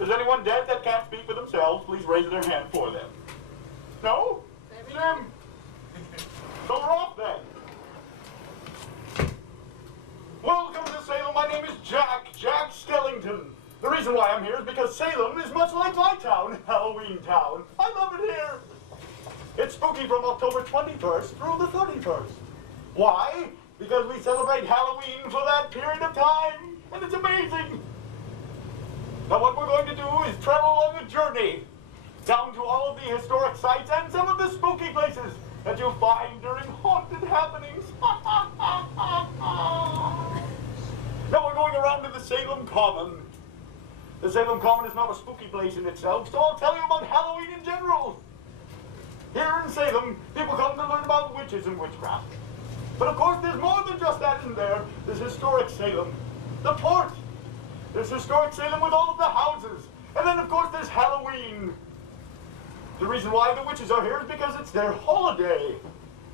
Is anyone dead that can't speak for themselves? Please raise their hand for them. No? Them. So we're off then. Welcome to Salem. My name is Jack Skellington. The reason why I'm here is because Salem is much like my town, Halloween Town. I love it here. It's spooky from October 21st through the 31st. Why? Because we celebrate Halloween for that period of time, and it's amazing. Now what we're going to do is travel along a journey down to all of the historic sites and some of the spooky places that you'll find during haunted happenings. Now we're going around to the Salem Common. The Salem Common is not a spooky place in itself, so I'll tell you about Halloween in general. Here in Salem, people come to learn about witches and witchcraft. But of course, there's more than just that, isn't there? There's historic Salem, the port. There's historic Salem with all of the houses. And then, of course, there's Halloween. The reason why the witches are here is because it's their holiday.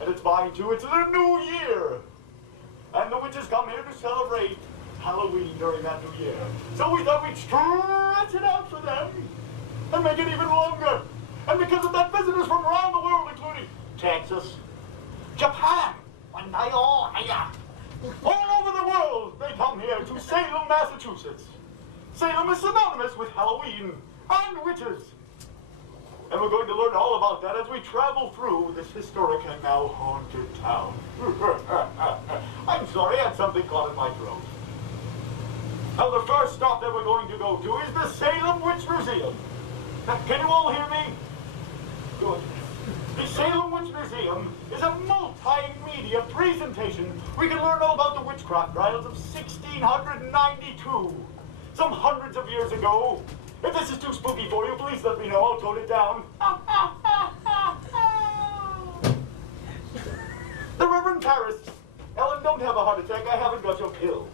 And it's mine too. It's their new year. And the witches come here to celebrate Halloween during that new year. So we thought we'd stretch it out for them and make it even longer. And because of that, visitors from around the world, including Texas, Japan, all over the world, they come here to Salem, Massachusetts. Salem is synonymous with Halloween and witches. And we're going to learn all about that as we travel through this historic and now haunted town. I'm sorry, I had something caught in my throat. Now the first stop that we're going to go to is the Salem Witch Museum. Now, can you all hear me? Good. The Salem Witch Museum is a multimedia presentation. We can learn all about the witchcraft trials of 1692, some hundreds of years ago. If this is too spooky for you, please let me know. I'll tone it down. The Reverend Paris. Ellen, don't have a heart attack. I haven't got your pills.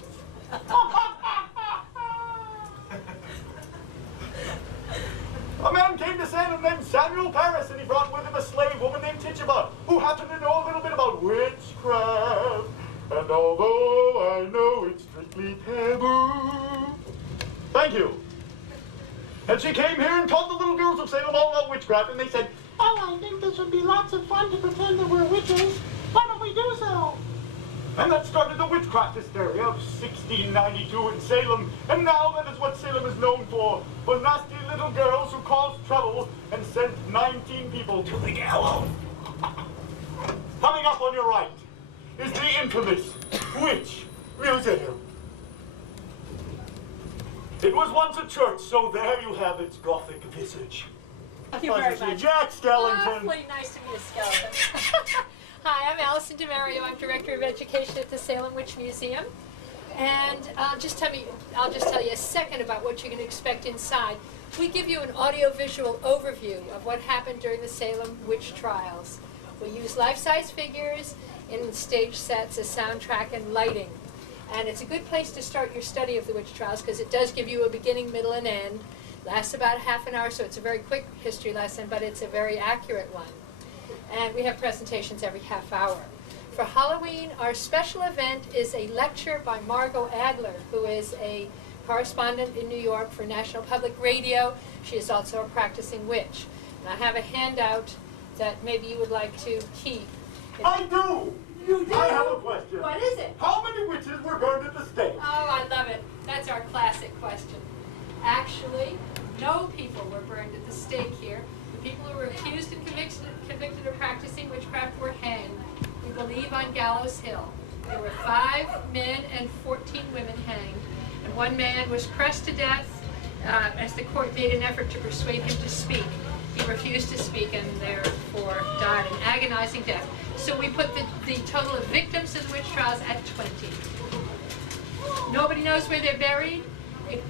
A man came to Salem named Samuel Paris, and he brought with him a slave woman named Tituba, who happened to know a little bit about witchcraft. And although I know it's strictly taboo... Thank you. And she came here and taught the little girls of Salem all about witchcraft, and they said, "Oh, I think this would be lots of fun to pretend that we're witches. Why don't we do so?" And that started the witchcraft hysteria of 1692 in Salem. And now that is what Salem is known for nasty little girls who caused trouble and sent 19 people to the gallows. Coming up on your right is the infamous Witch Museum. It was once a church, so there you have its Gothic visage. Thank you very much. Jack Skellington. Awfully nice to meet you, Skeleton. Hi, I'm Allison DeMario. I'm Director of Education at the Salem Witch Museum. And I'll just tell you a second about what you can expect inside. We give you an audio-visual overview of what happened during the Salem witch trials. We use life-size figures in stage sets, a soundtrack, and lighting. And it's a good place to start your study of the witch trials because it does give you a beginning, middle, and end. Lasts about half an hour, so it's a very quick history lesson, but it's a very accurate one. And we have presentations every half hour. For Halloween, our special event is a lecture by Margot Adler, who is a correspondent in New York for National Public Radio. She is also a practicing witch. And I have a handout that maybe you would like to keep. I do! You do? I have a question. What is it? How many witches were burned at the stake? Oh, I love it. That's our classic question. Actually, no people were burned at the stake here. The people who were accused and convicted of practicing witchcraft were hanged. We believe on Gallows Hill. There were 5 men and 14 women hanged, and one man was pressed to death as the court made an effort to persuade him to speak. He refused to speak and therefore died an agonizing death. So we put the total of victims in the witch trials at 20. Nobody knows where they're buried,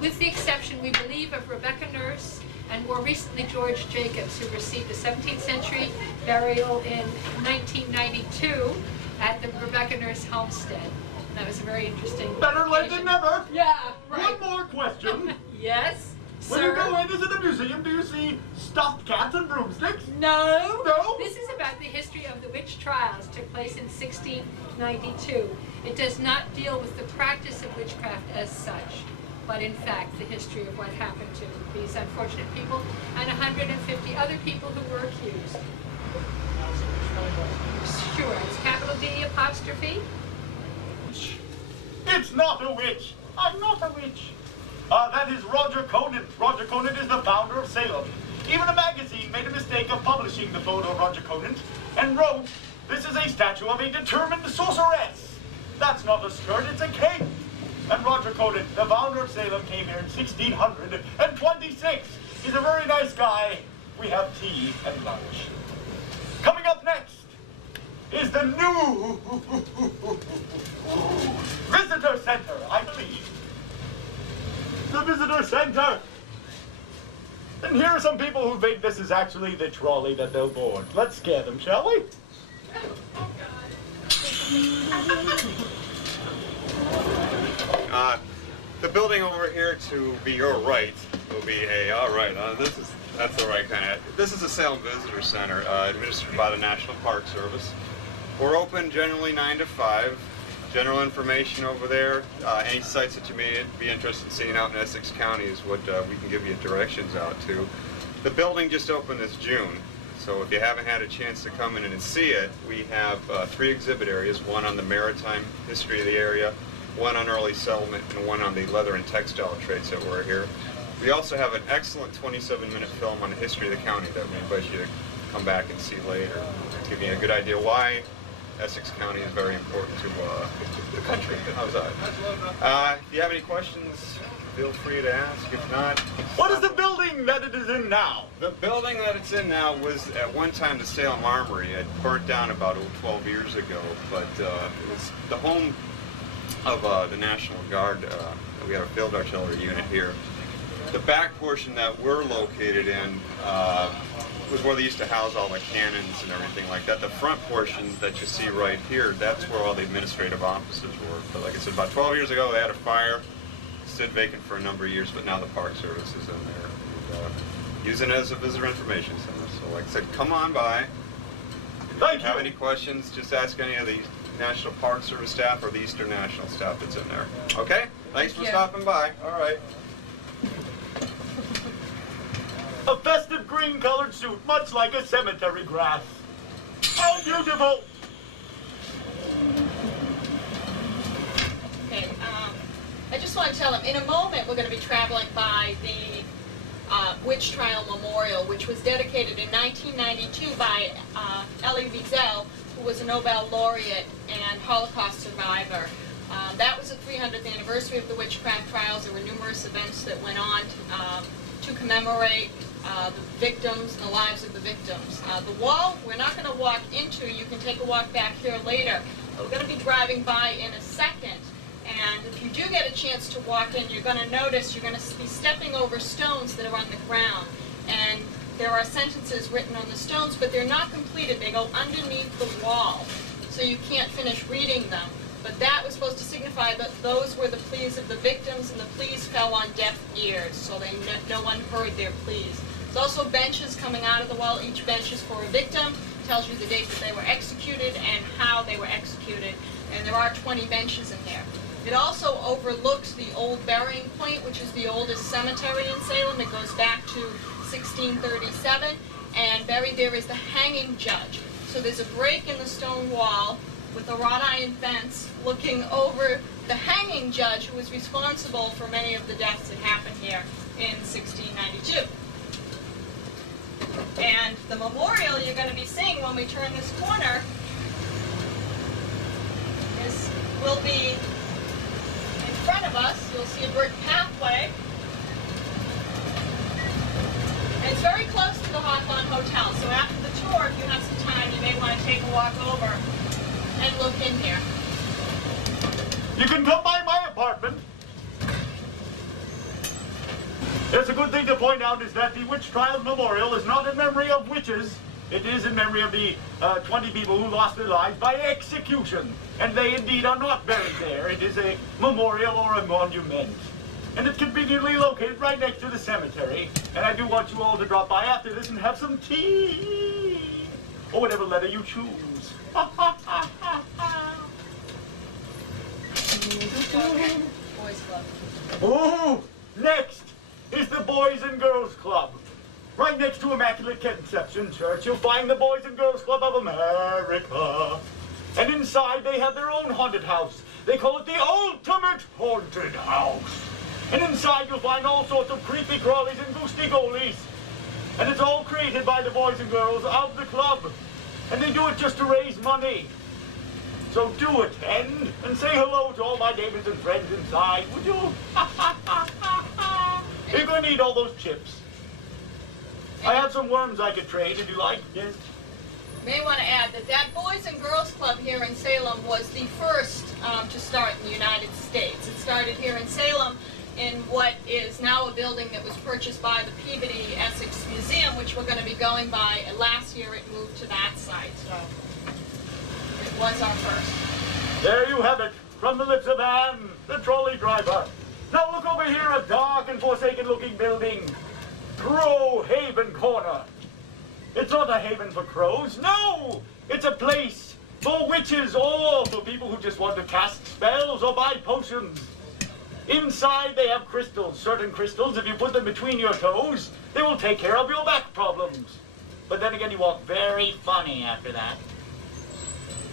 with the exception, we believe, of Rebecca Nurse and more recently George Jacobs, who received a 17th century burial in 1992 at the Rebecca Nurse homestead. And that was a very interesting Better late than never. Yeah, right. One more question. Yes, When sir. you go into the museum, do you see stuffed cats and broomsticks? No. No? This is about the history of the witch trials. Took place in 1692. It does not deal with the practice of witchcraft as such. but in fact the history of what happened to these unfortunate people and 150 other people who were accused. Sure, it's capital D apostrophe. It's not a witch. I'm not a witch. That is Roger Conant. Roger Conant is the founder of Salem. Even a magazine made a mistake of publishing the photo of Roger Conant and wrote, "This is a statue of a determined sorceress." That's not a skirt, it's a cape. And Roger Conant, the founder of Salem, came here in 1626. He's a very nice guy. We have tea and lunch. Coming up next is the new visitor center, I believe. The visitor center. And here are some people who think this is actually the trolley that they'll board. Let's scare them, shall we? The building over here to be your right will be that's the right kind of. This is the Salem Visitor Center, administered by the National Park Service. We're open generally 9 to 5. General information over there. Any sites that you may be interested in seeing out in Essex County is what we can give you directions out to. The building just opened this June, so if you haven't had a chance to come in and see it, we have 3 exhibit areas, one on the maritime history of the area, one on early settlement, and one on the leather and textile trades that were here. We also have an excellent 27-minute film on the history of the county that we invite you to come back and see later, giving you a good idea why Essex County is very important to the country. How's that? If you have any questions, feel free to ask. If not... What is the building that it is in now? The building that it's in now was at one time the Salem Armory. It burnt down about 12 years ago, but it was the home of the National Guard. We have a field artillery unit here. The back portion that we're located in was where they used to house all the cannons and everything like that. The front portion that you see right here, that's where all the administrative offices were. But like I said, about 12 years ago they had a fire, stood vacant for a number of years, but now the Park Service is in there. And, using it as a visitor information center. So like I said, come on by. If you have any questions, just ask any of the National Park Service staff or the Eastern National staff that's in there. Okay? Thanks for stopping by. All right. A festive green-colored suit, much like a cemetery grass. How beautiful! Okay, I just want to tell them, in a moment we're going to be traveling by the Witch Trial Memorial, which was dedicated in 1992 by Elie Wiesel, who was a Nobel laureate and Holocaust survivor. That was the 300th anniversary of the witchcraft trials. There were numerous events that went on to commemorate the victims, the lives of the victims. The wall we're not going to walk into. You can take a walk back here later. We're going to be driving by in a second. And if you do get a chance to walk in, you're going to notice you're going to be stepping over stones that are on the ground. And there are sentences written on the stones, but they're not completed. They go underneath the wall, so you can't finish reading them. But that was supposed to signify that those were the pleas of the victims, and the pleas fell on deaf ears, so no one heard their pleas. There's also benches coming out of the wall. Each bench is for a victim, tells you the date that they were executed and how they were executed, and there are 20 benches in there. It also overlooks the old burying point, which is the oldest cemetery in Salem. It goes back to 1637, and buried there is the hanging judge. So there's a break in the stone wall with a wrought iron fence looking over the hanging judge who was responsible for many of the deaths that happened here in 1692. And the memorial you're going to be seeing when we turn this corner will be in front of us. You'll see a brick pathway. And it's very close to the Hawthorne Hotel, so after the tour, if you have some time, you may want to take a walk over and look in here. You can come by my apartment. It's a good thing to point out is that the Witch Trials Memorial is not in memory of witches. It is in memory of the 20 people who lost their lives by execution. And they indeed are not buried there. It is a memorial or a monument. And it's conveniently located right next to the cemetery. And I do want you all to drop by after this and have some tea. Or whatever letter you choose. Okay. Boy, Boys Club. Ooh, next is the Boys and Girls Club. Right next to Immaculate Conception Church, you'll find the Boys and Girls Club of America. And inside, they have their own haunted house. They call it the Ultimate Haunted House. And inside, you'll find all sorts of creepy crawlies and ghosty goalies. And it's all created by the boys and girls of the club. And they do it just to raise money. So do attend and say hello to all my neighbors and friends inside, would you? You're going to need all those chips. I have some worms I could trade if you like. Yes. May want to add that Boys and Girls Club here in Salem was the first to start in the United States. It started here in Salem in what is now a building that was purchased by the Peabody Essex Museum, which we're going to be going by. And last year it moved to that site, so it was our first. There you have it, from the lips of Anne, the trolley driver. Now look over here, a dark and forsaken-looking building. Crow Haven Corner. It's not a haven for crows, no! It's a place for witches or for people who just want to cast spells or buy potions. Inside they have crystals. Certain crystals, if you put them between your toes, they will take care of your back problems. But then again, you walk very funny after that.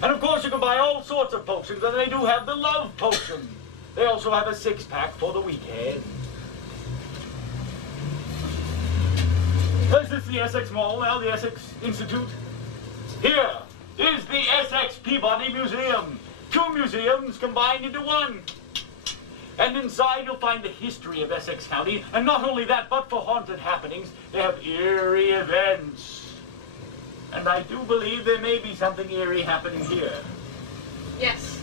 And of course, you can buy all sorts of potions, and they do have the love potion. They also have a six-pack for the weekend. Is this the Essex Mall now, the Essex Institute? Here is the Essex Peabody Museum. Two museums combined into one. And inside you'll find the history of Essex County, and not only that, but for haunted happenings, they have eerie events. And I do believe there may be something eerie happening here. Yes.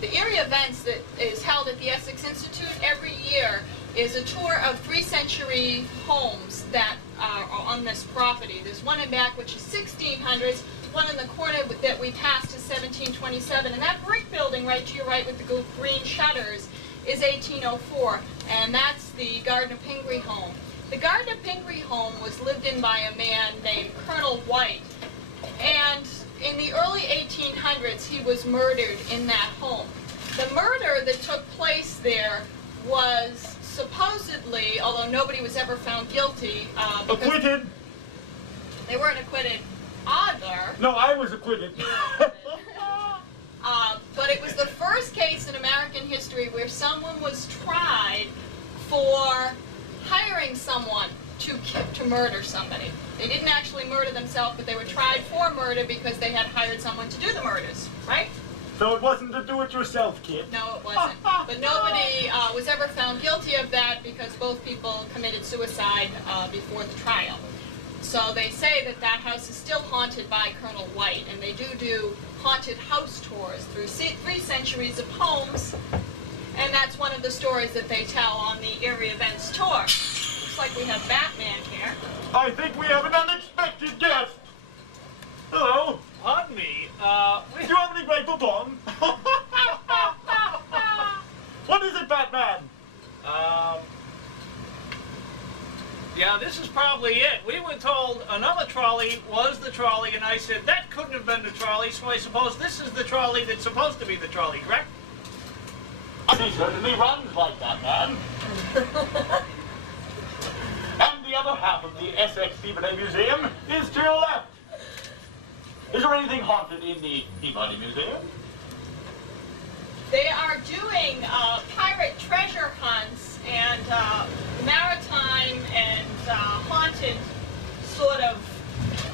The eerie events that is held at the Essex Institute every year is a tour of 3-century homes that are on this property. There's one in back which is 1600s, one in the corner that we passed is 1727, and that brick building right to your right with the green shutters is 1804, and that's the Gardner Pingree home. The Gardner Pingree home was lived in by a man named Colonel White, and in the early 1800s he was murdered in that home. The murder that took place there was supposedly, although nobody was ever found guilty, Acquitted? They weren't acquitted either. No, I was acquitted. But it was the first case in American history where someone was tried for hiring someone to murder somebody. They didn't actually murder themselves, but they were tried for murder because they had hired someone to do the murders, right? So it wasn't a do-it-yourself kid? No, it wasn't. But nobody was ever found guilty of that because both people committed suicide before the trial. So they say that that house is still haunted by Colonel White, and they do haunted house tours through 3 centuries of homes, and that's one of the stories that they tell on the Eerie Events tour. Looks like we have Batman here. I think we have an unexpected guest. Hello. Pardon me, Do you have any Grateful Dawn? What is it, Batman? yeah, this is probably it. We were told another trolley was the trolley, and I said that couldn't have been the trolley, so I suppose this is the trolley that's supposed to be the trolley, correct? He certainly runs like that, man. And the other half of the Essex Peabody Museum is to your left. Is there anything haunted in the Peabody Museum? They are doing pirate treasure hunts and maritime and haunted sort of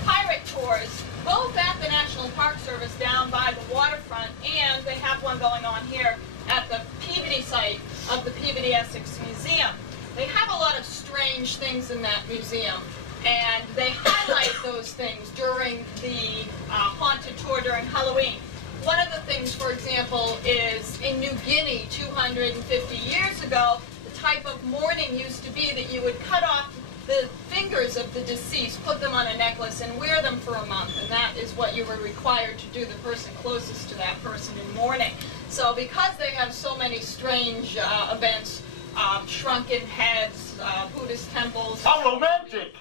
pirate tours, both at the National Park Service down by the waterfront, and they have one going on here at the Peabody site of the Peabody Essex Museum. They have a lot of strange things in that museum, and they highlight those things during the haunted tour during Halloween. One of the things, for example, is in New Guinea 250 years ago, the type of mourning used to be that you would cut off the fingers of the deceased, put them on a necklace, and wear them for a month, and that is what you were required to do, the person closest to that person in mourning. So because they have so many strange events, shrunken heads, Buddhist temples. How romantic!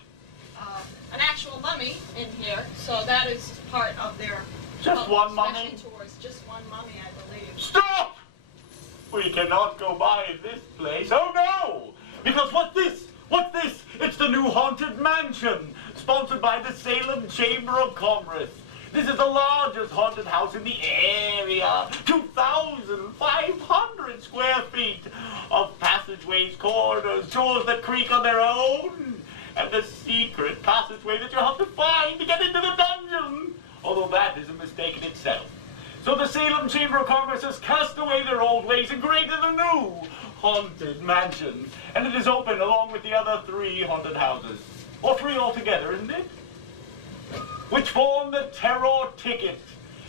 An actual mummy in here, so that is part of their Just one mummy? special tours. Just one mummy, I believe. Stop! We cannot go by this place. Oh no! Because what's this? What's this? It's the new haunted mansion, sponsored by the Salem Chamber of Commerce. This is the largest haunted house in the area. 2,500 square feet of passageways, corridors, doors that creak on their own, and the secret passageway that you have to find to get into the dungeon. Although that is a mistake in itself. So the Salem Chamber of Commerce has cast away their old ways and created a new haunted mansion. And it is open along with the other 3 haunted houses. Or 3 altogether, isn't it? Which form the terror ticket.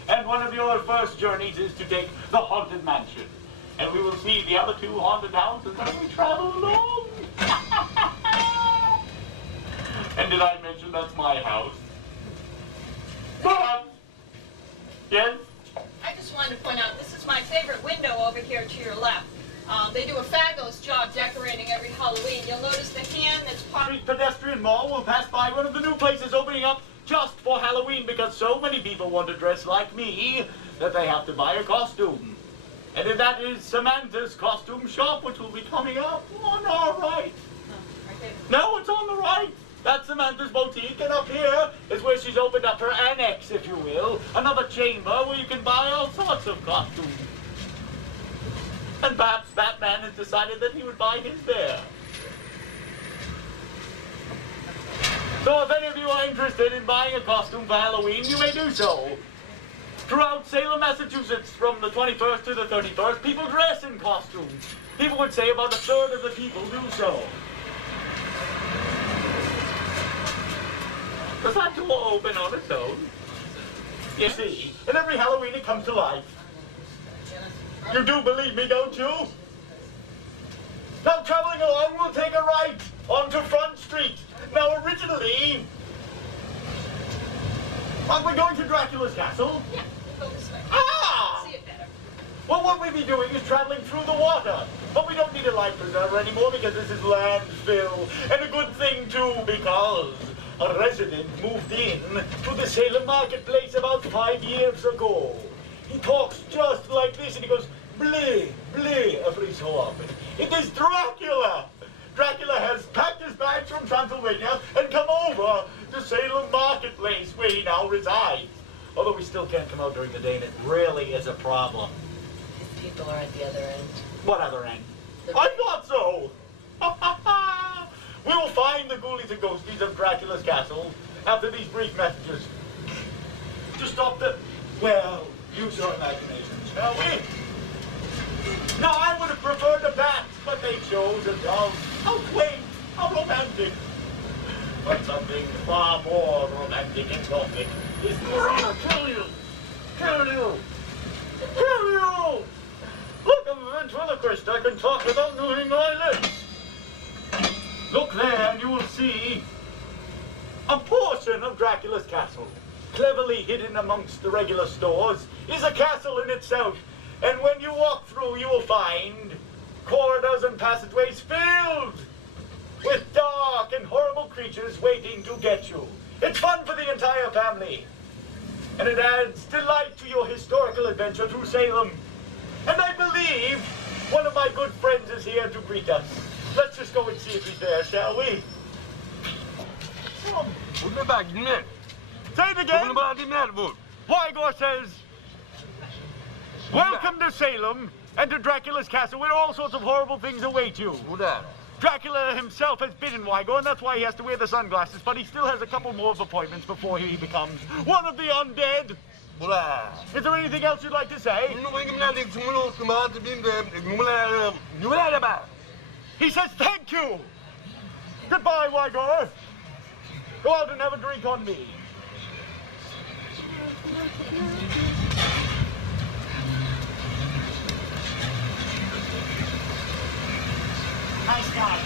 And one of your first journeys is to take the haunted mansion. And we will see the other 2 haunted houses as we travel along. And did I mention that's my house? Bob! Yes? I just wanted to point out, this is my favorite window over here to your left. They do a fabulous job decorating every Halloween. You'll notice the hand that's part. Street pedestrian mall will pass by one of the new places opening up just for Halloween because so many people want to dress like me that they have to buy a costume. And that is Samantha's costume shop, which will be coming up on our right. Right there. No, it's on the right. That's Samantha's boutique, and up here is where she's opened up her annex, if you will. Another chamber where you can buy all sorts of costumes. And perhaps Batman has decided that he would buy his there. So if any of you are interested in buying a costume for Halloween, you may do so. Throughout Salem, Massachusetts, from the 21st to the 31st, people dress in costumes. People would say about 1/3 of the people do so. Does that door open on its own? You see, and every Halloween it comes to life. You do believe me, don't you? Now traveling along, we'll take a right onto Front Street. Now originally, aren't we going to Dracula's castle? Yeah, we'll go this way. Ah! See it better. Well, what we'd be doing is traveling through the water. But we don't need a life preserver anymore because this is landfill. And a good thing too, because a resident moved in to the Salem marketplace about 5 years ago. He talks just like this and he goes, bleh, bleh, every so often. It is Dracula! Dracula has packed his bags from Transylvania and come over to Salem marketplace where he now resides. Although we still can't come out during the day and it really is a problem. His people are at the other end. What other end? The- I thought so! We will find the ghoulies and ghosties of Dracula's castle after these brief messages. To stop the... well, use your imagination, shall we? Now, I would have preferred the bats, but they chose a dove. How quaint! How romantic! But something far more romantic and gothic is gonna kill you! Kill you! Kill you! Look, I'm a ventriloquist. I can talk without moving my lips. Look there and you will see a portion of Dracula's castle. Cleverly hidden amongst the regular stores is a castle in itself. And when you walk through, you will find corridors and passageways filled with dark and horrible creatures waiting to get you. It's fun for the entire family. And it adds delight to your historical adventure through Salem. And I believe one of my good friends is here to greet us. Let's just go and see if he's there, shall we? Say it again. Wygor says, welcome to Salem and to Dracula's castle where all sorts of horrible things await you. Dracula himself has bitten Wygor, and that's why he has to wear the sunglasses, but he still has a couple more appointments before he becomes one of the undead. Is there anything else you'd like to say? He says thank you. Goodbye, Wygor. Go out and have a drink on me. Nice guy,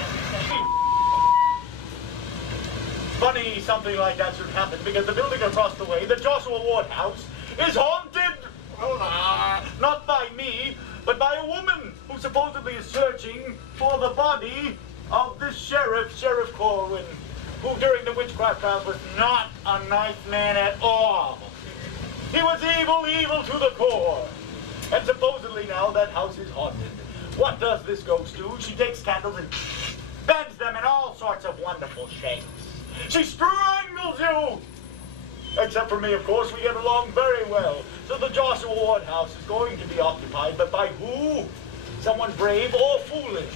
funny something like that should happen because the building across the way, the Joshua Ward house, is haunted. Not by me, but by a woman who supposedly is searching for the body of the Sheriff Corwin, who during the witchcraft trials was not a nice man at all. He was evil to the core. And supposedly now that house is haunted. What does this ghost do? She takes candles and bends them in all sorts of wonderful shapes. She strangles you! Except for me, of course, we get along very well. So the Joshua Ward house is going to be occupied, but by who? Someone brave or foolish?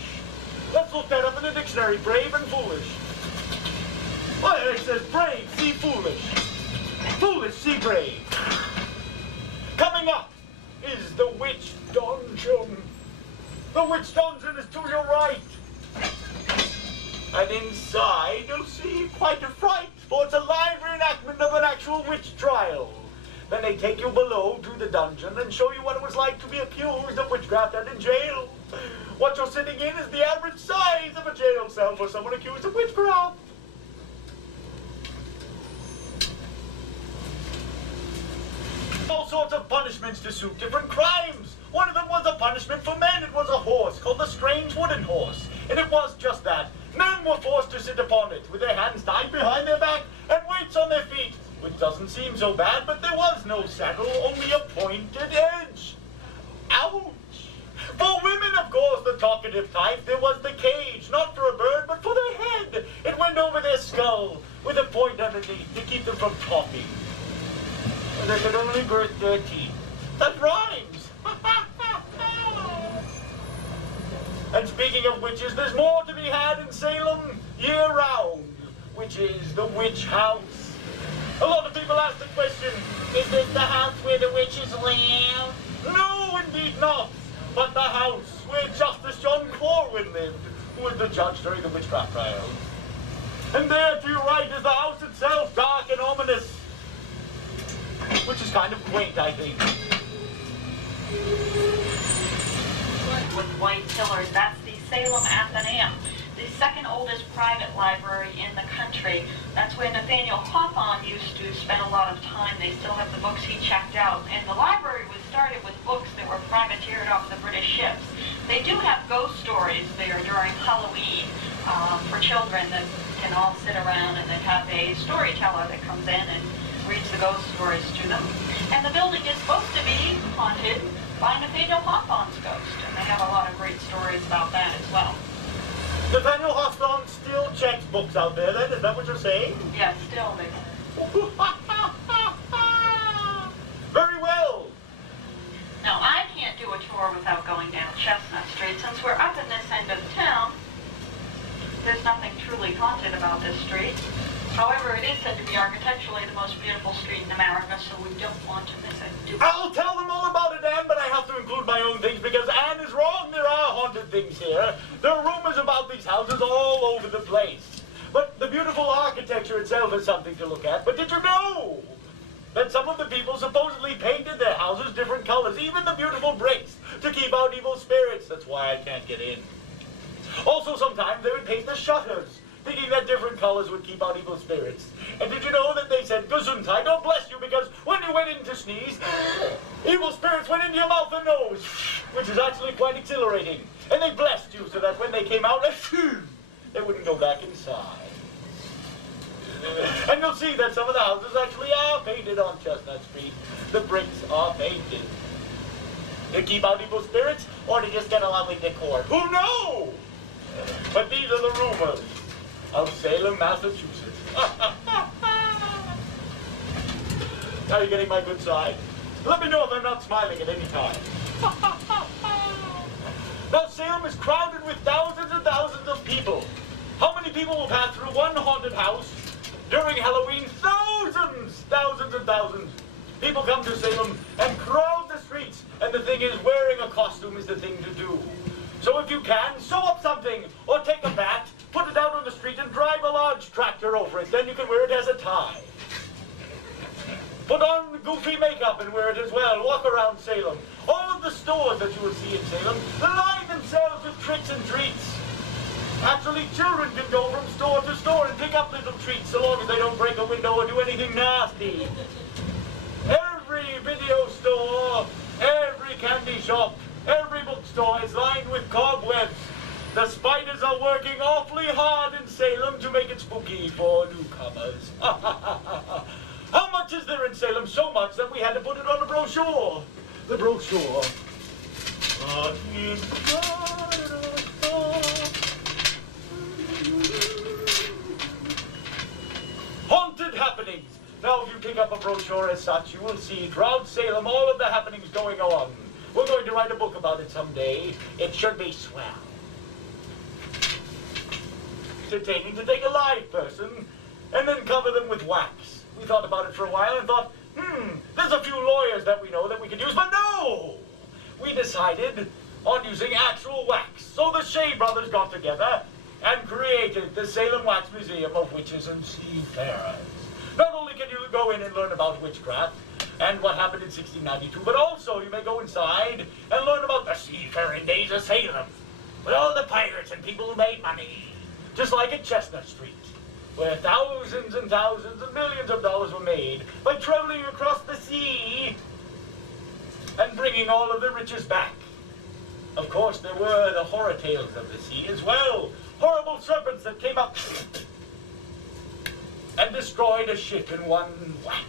Let's look that up in the dictionary, brave and foolish. Well, it says brave, see foolish. Foolish, see brave. Coming up is the Witch Dungeon. The Witch Dungeon is to your right. And inside, you'll see quite a fright, for it's a live reenactment of an actual witch trial. Then they take you below to the dungeon and show you what it was like to be accused of witchcraft and in jail. What you're sitting in is the average size of a jail cell for someone accused of witchcraft. All sorts of punishments to suit different crimes. One of them was a punishment for men. It was a horse called the Strange Wooden Horse. And it was just that. Men were forced to sit upon it with their hands tied behind their back and weights on their feet. Which doesn't seem so bad, but there was no saddle, only a pointed edge. Ouch! For women, of course, the talkative type, there was the cage, not for a bird, but for their head. It went over their skull with a point underneath to keep them from talking. And they could only birth their teeth. That rhymes! And speaking of witches, there's more to be had in Salem year-round, which is the witch house. A lot of people ask the question, is this the house where the witches live? No, indeed not. But the house where Justice John Corwin lived, who was the judge during the witchcraft trial. And there to your right is the house itself, dark and ominous. Which is kind of quaint, I think. With white pillars, that's the Salem Athenaeum, the second oldest private library in the country. That's where Nathaniel Hawthorne used to spend a lot of time. They still have the books he checked out. And the library was started with books that were privateered off the British ships. They do have ghost stories there during Halloween for children that can all sit around, and they have a storyteller that comes in and reads the ghost stories to them. And the building is supposed to be haunted by Nathaniel Hawthorne's ghost, and they have a lot of great stories about that as well. Nathaniel Hawthorne still checks books out there, then? Is that what you're saying? Yes, still they. Very well. Now, I can't do a tour without going down Chestnut Street. Since we're up in this end of town, there's nothing truly haunted about this street. However, it is said to be architecturally the most beautiful street in America, so we don't want to miss it. I'll tell them all about it, Anne, but I have to include my own things because Anne is wrong. There are haunted things here. There are rumors about these houses all over the place. But the beautiful architecture itself is something to look at. But did you know that some of the people supposedly painted their houses different colors, even the beautiful bricks, to keep out evil spirits? That's why I can't get in. Also, sometimes they would paint the shutters, thinking that different colors would keep out evil spirits. And did you know that they said, Gesundheit, God bless you, because when you went in to sneeze, evil spirits went into your mouth and nose, which is actually quite exhilarating. And they blessed you so that when they came out, they wouldn't go back inside. And you'll see that some of the houses actually are painted on Chestnut Street. The bricks are painted. To keep out evil spirits, or to just get a lovely decor. Who knows? But these are the rumors of Salem, Massachusetts. Are you getting my good side? Let me know if I'm not smiling at any time. Now, Salem is crowded with thousands and thousands of people. How many people will pass through one haunted house during Halloween? Thousands! Thousands and thousands. People come to Salem and crowd the streets. And the thing is, wearing a costume is the thing to do. So if you can, sew up something, or take a bat, put it out on the street, and drive a large tractor over it. Then you can wear it as a tie. Put on goofy makeup and wear it as well. Walk around Salem. All of the stores that you will see in Salem line themselves with tricks and treats. Actually, children can go from store to store and pick up little treats so long as they don't break a window or do anything nasty. Every video store, every candy shop, every bookstore is lined with cobwebs. The spiders are working awfully hard in Salem to make it spooky for newcomers. How much is there in Salem? So much that we had to put it on a brochure. The brochure. brochure as such, you will see throughout Salem all of the happenings going on. We're going to write a book about it someday. It should be swell. Entertaining to take a live person and then cover them with wax. We thought about it for a while and thought, there's a few lawyers that we know that we could use, but no! We decided on using actual wax. So the Shea brothers got together and created the Salem Wax Museum of Witches and Seafarers. Not only can you go in and learn about witchcraft and what happened in 1692, but also you may go inside and learn about the seafaring days of Salem, with all the pirates and people who made money, just like at Chestnut Street, where thousands and thousands and millions of dollars were made by traveling across the sea and bringing all of the riches back. Of course, there were the horror tales of the sea as well. Horrible serpents that came up and destroyed a ship in one whack.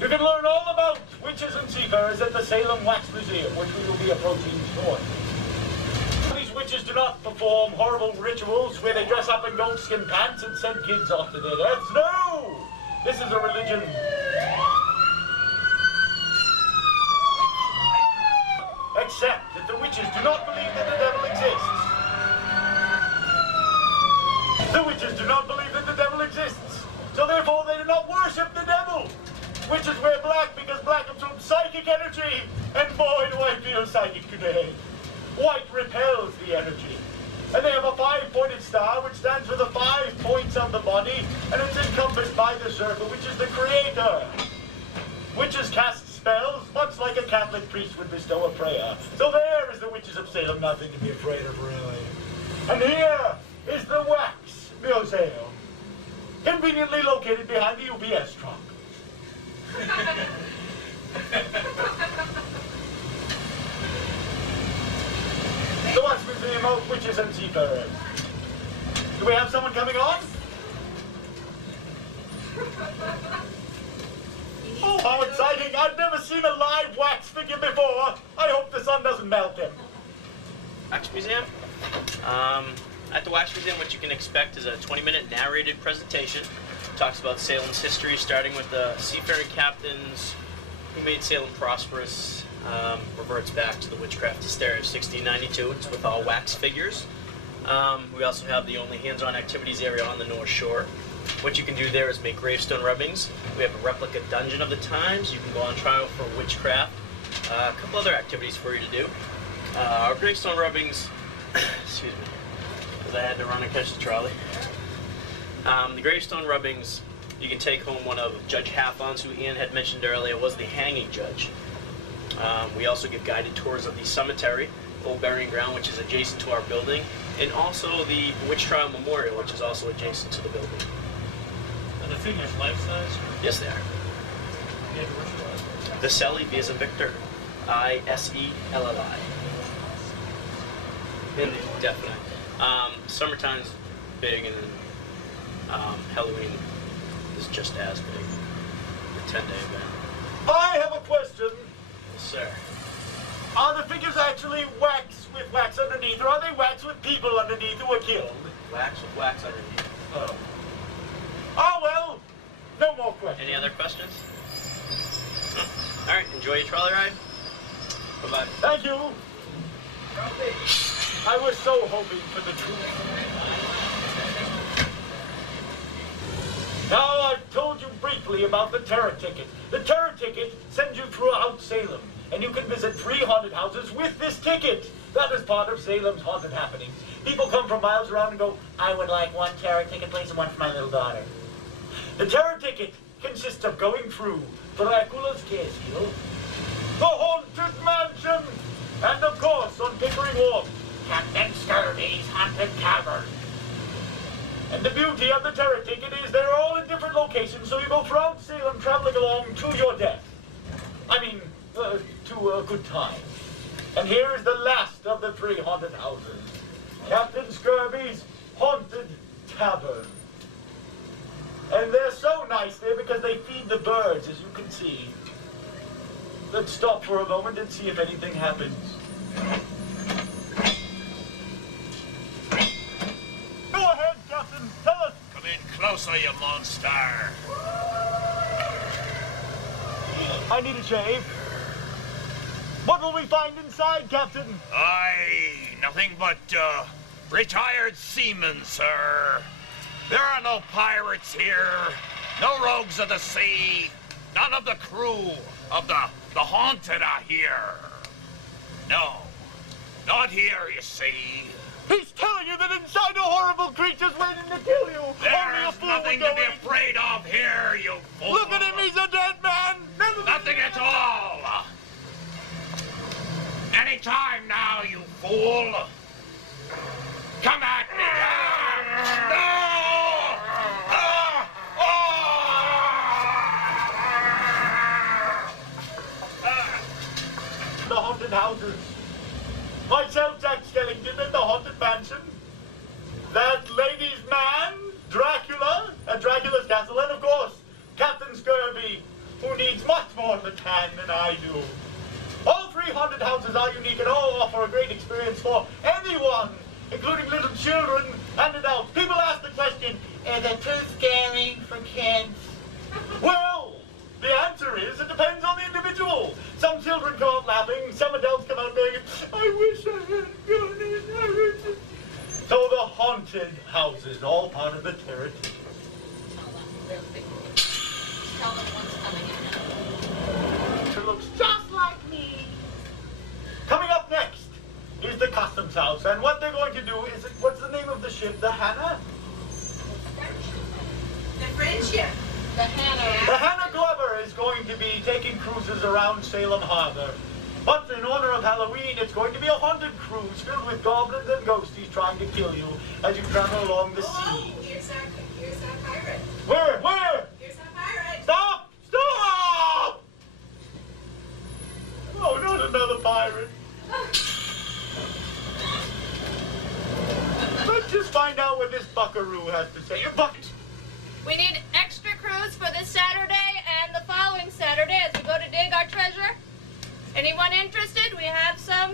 You can learn all about witches and seafarers at the Salem Wax Museum, which we will be approaching shortly. These witches do not perform horrible rituals where they dress up in goatskin pants and send kids off to their deaths. No! This is a religion. Except that the witches do not believe that the devil exists. The witches do not believe that the devil exists. So therefore they do not worship the devil. Witches wear black because black absorbs psychic energy. And boy, do I feel psychic today. White repels the energy. And they have a 5-pointed star which stands for the 5 points of the body, and it's encompassed by the circle, which is the creator. Witches cast spells, much like a Catholic priest would bestow a prayer. So there is the witches of Salem, nothing to be afraid of, really. And here is the Wax Museum, conveniently located behind the UPS truck. The Wax Museum of Witches and Seafarers. Do we have someone coming on? Oh, how exciting! I've never seen a live wax figure before. I hope the sun doesn't melt him. Wax Museum? At the Wax Museum, what you can expect is a 20-minute narrated presentation. Talks about Salem's history, starting with the seafaring captains who made Salem prosperous. Reverts back to the witchcraft hysteria of 1692. It's with all wax figures. We also have the only hands-on activities area on the North Shore. What you can do there is make gravestone rubbings. We have a replica dungeon of the times. You can go on trial for witchcraft. A couple other activities for you to do. Our gravestone rubbings, excuse me, because I had to run and catch the trolley. The gravestone rubbings, you can take home one of Judge Hathon's, who Ian had mentioned earlier, was the hanging judge. We also give guided tours of the cemetery, Old Burying Ground, which is adjacent to our building, and also the Witch Trial Memorial, which is also adjacent to the building. Are the figures life-size? Yes, they are. The Selly Visa Victor, I-S-E-L-L-I. Definitely. Summertime's big, and then Halloween is just as big. The 10-day event. I have a question. Yes, sir. Are the figures actually wax with wax underneath, or are they wax with people underneath who were killed? Wax with wax underneath. Oh. Oh, well, no more questions. Any other questions? No? All right, enjoy your trolley ride. Bye-bye. Thank you. I was so hoping for the truth. Now, I've told you briefly about the terror ticket. The terror ticket sends you throughout Salem, and you can visit 3 haunted houses with this ticket. That is part of Salem's haunted happenings. People come from miles around and go, I would like 1 terror ticket, please, and 1 for my little daughter. The terror ticket consists of going through Dracula's castle, the haunted mansion, and of course, on Pickering Wharf, Captain Scurvy's haunted cavern. And the beauty of the terror ticket is they're all in different locations, so you go throughout Salem traveling along to your death. I mean, to a good time. And here is the last of the 3 haunted houses. Captain Scurvy's Haunted Tavern. And they're so nice there because they feed the birds, as you can see. Let's stop for a moment and see if anything happens. Go ahead, Captain. Tell us. Come in closer, you monster. I need a shave. What will we find inside, Captain? Aye, nothing but, retired seamen, sir. There are no pirates here, no rogues of the sea, none of the crew of the Haunted are here. No, not here, you see. He's telling you that inside are horrible creatures waiting to kill you. Only a There's fool nothing would to go be in. afraid of here, you fool. Look at him, he's a dead man. Nothing at all. Any time now, you fool. Come at me. No! The haunted houses. Myself, Jack Skellington, at the haunted mansion. That lady's man, Dracula, at Dracula's castle, and of course, Captain Scurvy, who needs much more of a tan than I do. All three haunted houses are unique and all offer a great experience for anyone, including little children and adults. People ask the question, is it too scary for kids? Well, the answer is it depends on the individual. Some children come out laughing, some adults come out going, I wish I hadn't gone in. So the haunted houses, all part of the territory. Tell them what's coming in. She looks just like me. Coming up next is the customs house, and what they're going to do is, what's the name of the ship? The Hannah? The friendship. The Hannah. The Hannah Glover is going to be taking cruises around Salem Harbor. But in honor of Halloween, it's going to be a haunted cruise filled with goblins and ghosties trying to kill you as you travel along the sea. Oh, here's our pirate. Where? Here's our pirate. Stop! Stop! Oh, not another pirate. Let's just find out what this buckaroo has to say. We need extra crews for this Saturday and the following Saturday as we go to dig our treasure. Anyone interested? We have some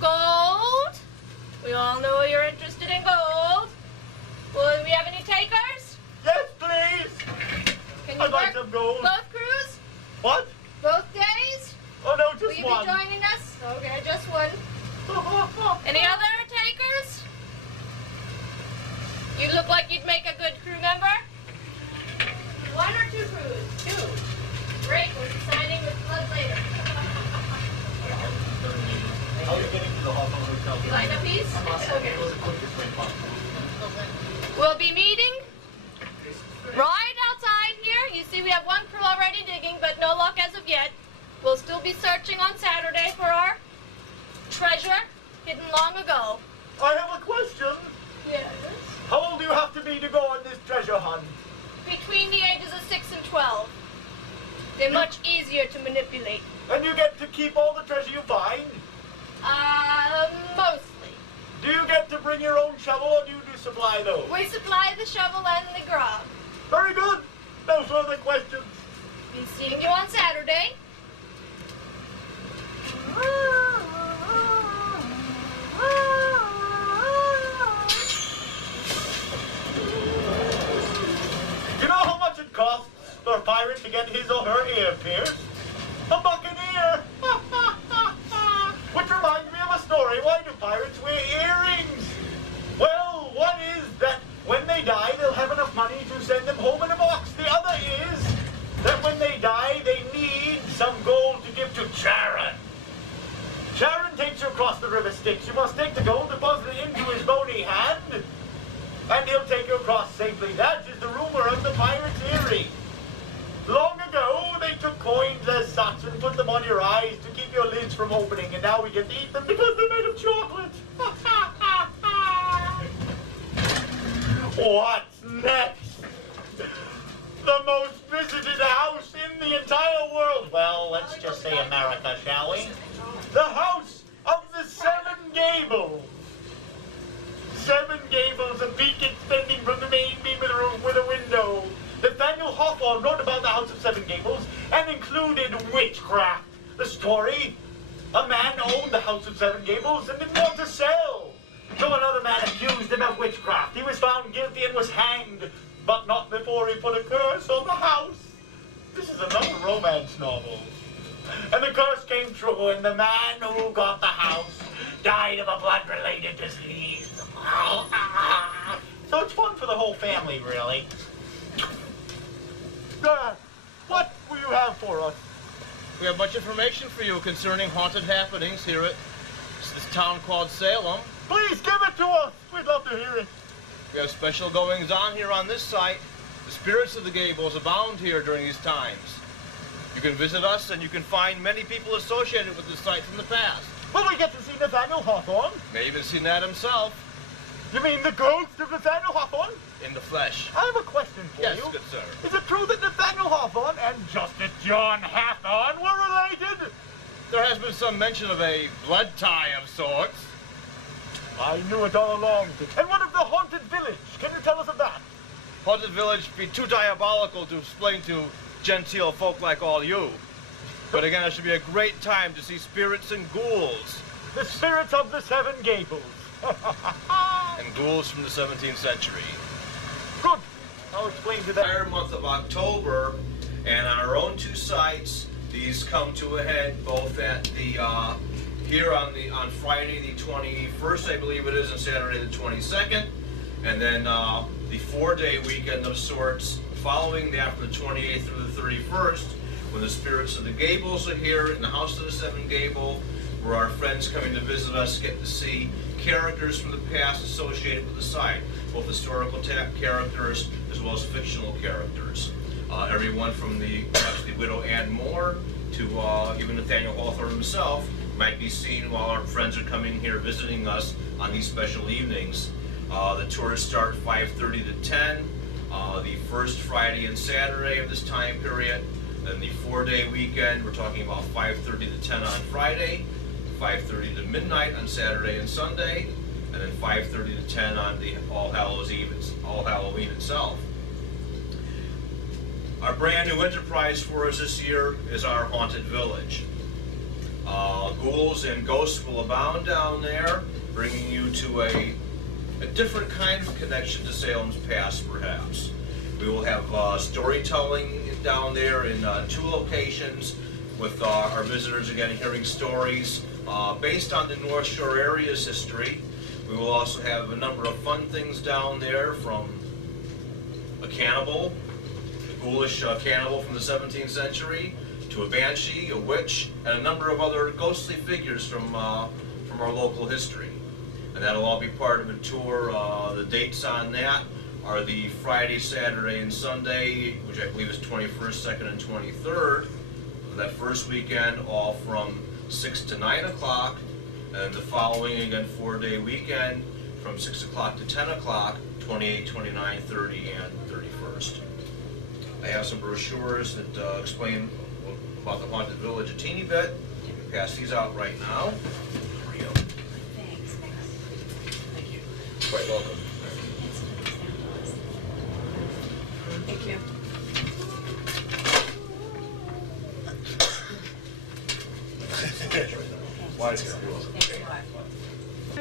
gold. We all know you're interested in gold. Will we have any takers? Yes, please. Can you I'd like work some gold. both crews? What? Both days? Oh, no, Will just you one. be joining us? Okay, just one. Any other takers? You look like you'd make a good crew member. One or two crews? Two. Great, we'll be signing with blood later. How are you getting to the Hawthorne Hotel? You like a piece? Okay. It was the quickest way possible. We'll be meeting right outside here. You see we have one crew already digging, but no luck as of yet. We'll still be searching on Saturday for our treasure hidden long ago. I have a question. Yes. How old do you have to be to go on this treasure hunt? Between the ages of 6 and 12. They're much easier to manipulate. And you get to keep all the treasure you find? Mostly. Do you get to bring your own shovel or do you supply those? We supply the shovel and the grub. Very good. No further questions. Be seeing you on Saturday. You know how much it costs for a pirate to get his or her ear pierced? A buccaneer! Which reminds me of a story. Why do pirates wear earrings? Well, one is that when they die, they'll have enough money to send them home in a box. The other is that when they die, they need some gold to give to Charon. Charon takes you across the river Styx. You must take the gold, deposit it into his bony hand, and he'll take you across safely. That is the rumor of the pirate's earring. Long ago, they took coins as such and put them on your eyes to keep your lids from opening, and now we get to eat them because they're made of chocolate. What's next? The most visited house in the entire world. Well, let's just say America, shall we? The House of the Seven Gables. 7 gables, a peak extending from the main beam of the roof with a window. Nathaniel Hawthorne wrote about the House of Seven Gables and included witchcraft. The story, a man owned the House of Seven Gables and didn't want to sell. So another man accused him of witchcraft. He was found guilty and was hanged, but not before he put a curse on the house. This is another romance novel. And the curse came true, and the man who got the house died of a blood-related disease. So it's fun for the whole family, really. What will you have for us? We have much information for you concerning haunted happenings here at this town called Salem. Please give it to us. We'd love to hear it. We have special goings on here on this site. The spirits of the Gables abound here during these times. You can visit us and you can find many people associated with this site from the past. Will we get to see Nathaniel Hawthorne? May even seen that himself. You mean the ghost of Nathaniel Hawthorne? In the flesh. I have a question for Yes, you. good sir. Is it true that Nathaniel Hawthorne and Justice John Hathorne were related? There has been some mention of a blood tie of sorts. I knew it all along. And what of the haunted village? Can you tell us of that? Haunted village be too diabolical to explain to genteel folk like all you. But again, it should be a great time to see spirits and ghouls. The spirits of the Seven Gables. And ghouls from the 17th century. Good. I'll explain to them. Entire month of October, and on our own two sites, these come to a head both at the here on Friday the 21st, I believe it is, and Saturday the 22nd, and then the 4-day weekend of sorts following that from the 28th through the 31st, when the spirits of the Gables are here in the House of the Seven Gable, where our friends coming to visit us get to see characters from the past associated with the site, both historical characters as well as fictional characters. Everyone from perhaps the widow Ann Moore to even Nathaniel Hawthorne himself might be seen while our friends are coming here visiting us on these special evenings. The tours start 5:30 to 10, the first Friday and Saturday of this time period. Then the 4-day weekend, we're talking about 5:30 to 10 on Friday, 5:30 to midnight on Saturday and Sunday, and then 5:30 to 10 on the All Halloween itself. Our brand new enterprise for us this year is our Haunted Village. Ghouls and ghosts will abound down there, bringing you to a different kind of connection to Salem's past, perhaps. We will have storytelling down there in 2 locations, with our visitors again hearing stories based on the North Shore area's history. We will also have a number of fun things down there, from a cannibal, a ghoulish cannibal from the 17th century, to a banshee, a witch, and a number of other ghostly figures from our local history. And that'll all be part of a tour. The dates on that are the Friday, Saturday, and Sunday, which I believe is 21st, 2nd, and 23rd. That first weekend, all from 6 to 9 o'clock, and the following, again, 4-day weekend, from 6 o'clock to 10 o'clock, 28, 29, 30, and 31st. I have some brochures that explain about the Haunted Village a teeny bit. You can pass these out right now. Here we go. Thanks. Thank you. Quite welcome. Thank you.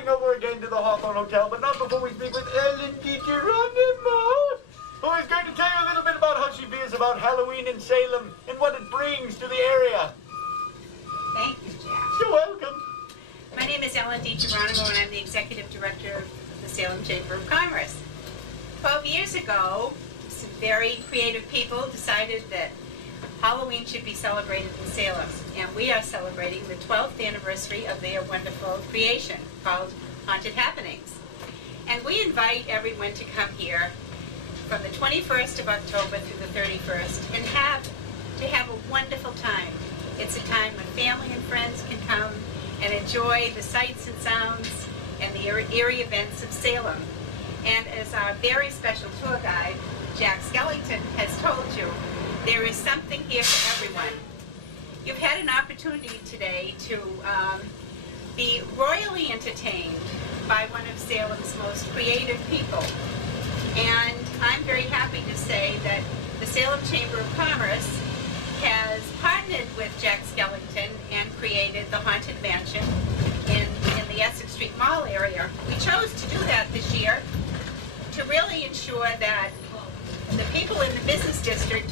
Over again to the Hawthorne Hotel, but not before we speak with Ellen DiGeronimo, who is going to tell you a little bit about how she feels about Halloween in Salem and what it brings to the area. Thank you, Jack. You're welcome. My name is Ellen DiGeronimo, and I'm the Executive Director of the Salem Chamber of Commerce. 12 years ago, some very creative people decided that Halloween should be celebrated in Salem, and we are celebrating the 12th anniversary of their wonderful creation called Haunted Happenings. And we invite everyone to come here from the 21st of October through the 31st and have a wonderful time. It's a time when family and friends can come and enjoy the sights and sounds and the eerie events of Salem. And as our very special tour guide, Jack Skellington, has told you, there is something here for everyone. You've had an opportunity today to be royally entertained by one of Salem's most creative people. And I'm very happy to say that the Salem Chamber of Commerce has partnered with Jack Skellington and created the Haunted Mansion in the Essex Street Mall area. We chose to do that this year to really ensure that the people in the business district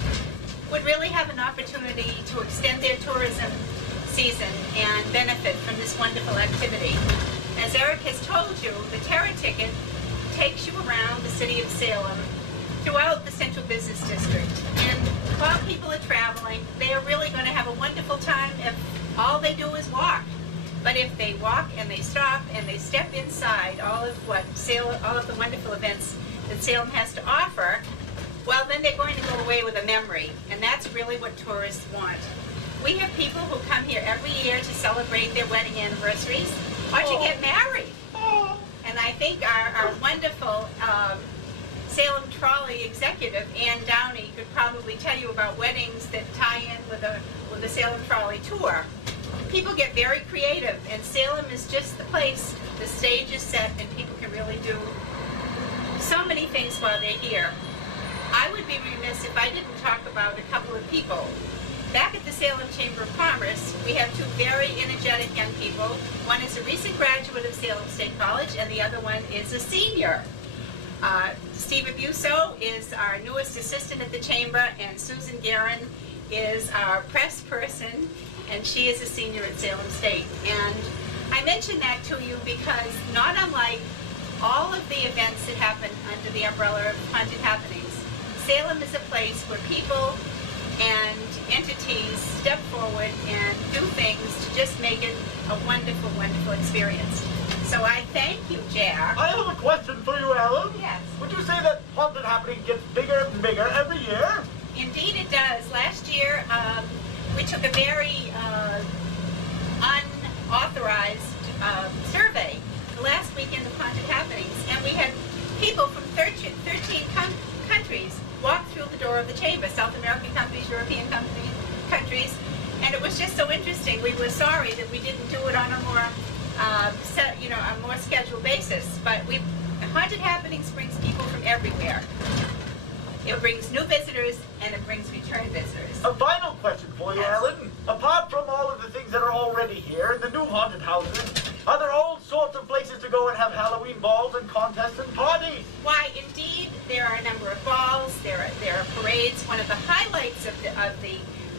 would really have an opportunity to extend their tourism season and benefit from this wonderful activity. As Eric has told you, the Terra ticket takes you around the city of Salem throughout the central business district. And while people are traveling, they are really going to have a wonderful time if all they do is walk. But if they walk and they stop and they step inside all of the wonderful events that Salem has to offer, well, then they're going to go away with a memory. And that's really what tourists want. We have people who come here every year to celebrate their wedding anniversaries or to get married. And I think our wonderful Salem Trolley executive, Ann Downey, could probably tell you about weddings that tie in with the Salem Trolley tour. People get very creative, and Salem is just the place. The stage is set, and people can really do so many things while they're here. I would be remiss if I didn't talk about a couple of people. Back at the Salem Chamber of Commerce, we have two very energetic young people. One is a recent graduate of Salem State College, and the other one is a senior. Steve Abuso is our newest assistant at the Chamber, and Susan Guerin is our press person, and she is a senior at Salem State. And I mention that to you because, not unlike all of the events that happen under the umbrella of Haunted Happenings, Salem is a place where people and entities step forward and do things to just make it a wonderful, wonderful experience. So I thank you, Jack. I have a question for you, Ellen. Yes. Would you say that Haunted Happening gets bigger and bigger every year? Indeed it does. Last year, we took a very unauthorized survey the last weekend of Haunted Happenings, and we had people from 13 countries walk through the door of the chamber, South American countries, European countries, and it was just so interesting. We were sorry that we didn't do it on a more a more scheduled basis, but Haunted Happenings brings people from everywhere. It brings new visitors and it brings return visitors. A final question for you, Ellen. Apart from all of the things that are already here, the new haunted houses, are there all sorts of places to go and have Halloween balls and contests and parties? Why, indeed, there are a number of balls, there are parades. One of the highlights of the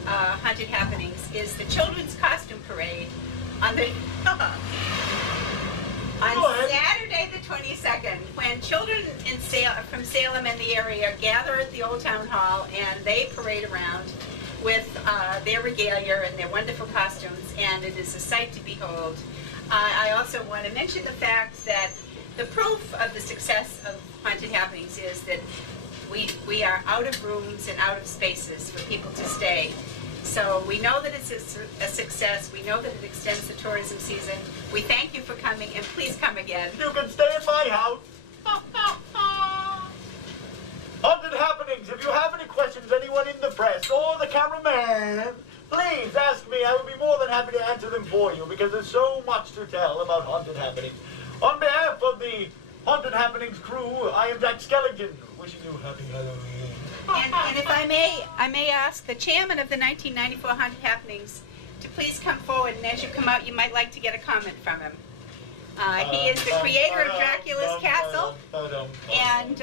Haunted Happenings is the Children's Costume Parade on Saturday the 22nd, when children from Salem and the area gather at the Old Town Hall and they parade around with their regalia and their wonderful costumes, and it is a sight to behold. I also want to mention the fact that the proof of the success of Haunted Happenings is that we are out of rooms and out of spaces for people to stay. So we know that it's a success. We know that it extends the tourism season. We thank you for coming, and please come again. You can stay at my house. Haunted Happenings, if you have any questions, anyone in the press or the cameraman, please ask me. I would be more than happy to answer them for you, because there's so much to tell about Haunted Happenings. On behalf of the Haunted Happenings crew, I am Jack Skellington, wishing you happy Halloween. And if I may ask the chairman of the 1994 Haunted Happenings to please come forward, and as you come out, you might like to get a comment from him. He is the creator of Dracula's Castle, and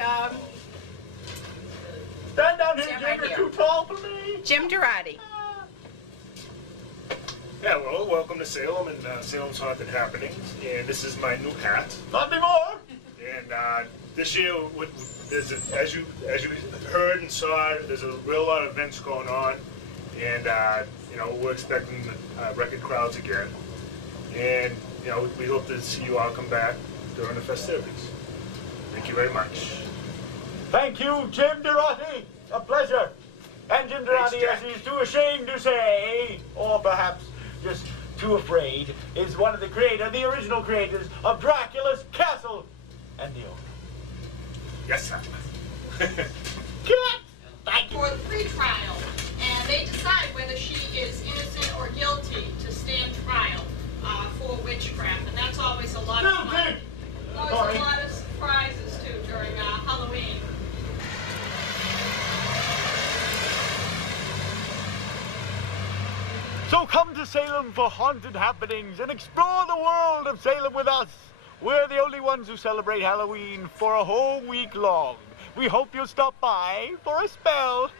stand down here, Jim, you're too tall for me. Jim Durati. Yeah, well, welcome to Salem and Salem's Haunted Happenings, and this is my new hat. Not anymore. And this year, as you heard and saw, there's a real lot of events going on, and we're expecting record crowds again, and we hope to see you all come back during the festivities. Thank you very much. Thank you, Jim Durati. A pleasure. And Jim Durati, as he's too ashamed to say, or perhaps just too afraid, is one of the original creators of Dracula's Castle and the owner. Yes, sir. Thank you. For the pre-trial, and they decide whether she is innocent or guilty to stand trial for witchcraft, and that's always a lot of fun. Always a lot of surprises too during Halloween. So come to Salem for Haunted Happenings and explore the world of Salem with us. We're the only ones who celebrate Halloween for a whole week long. We hope you'll stop by for a spell.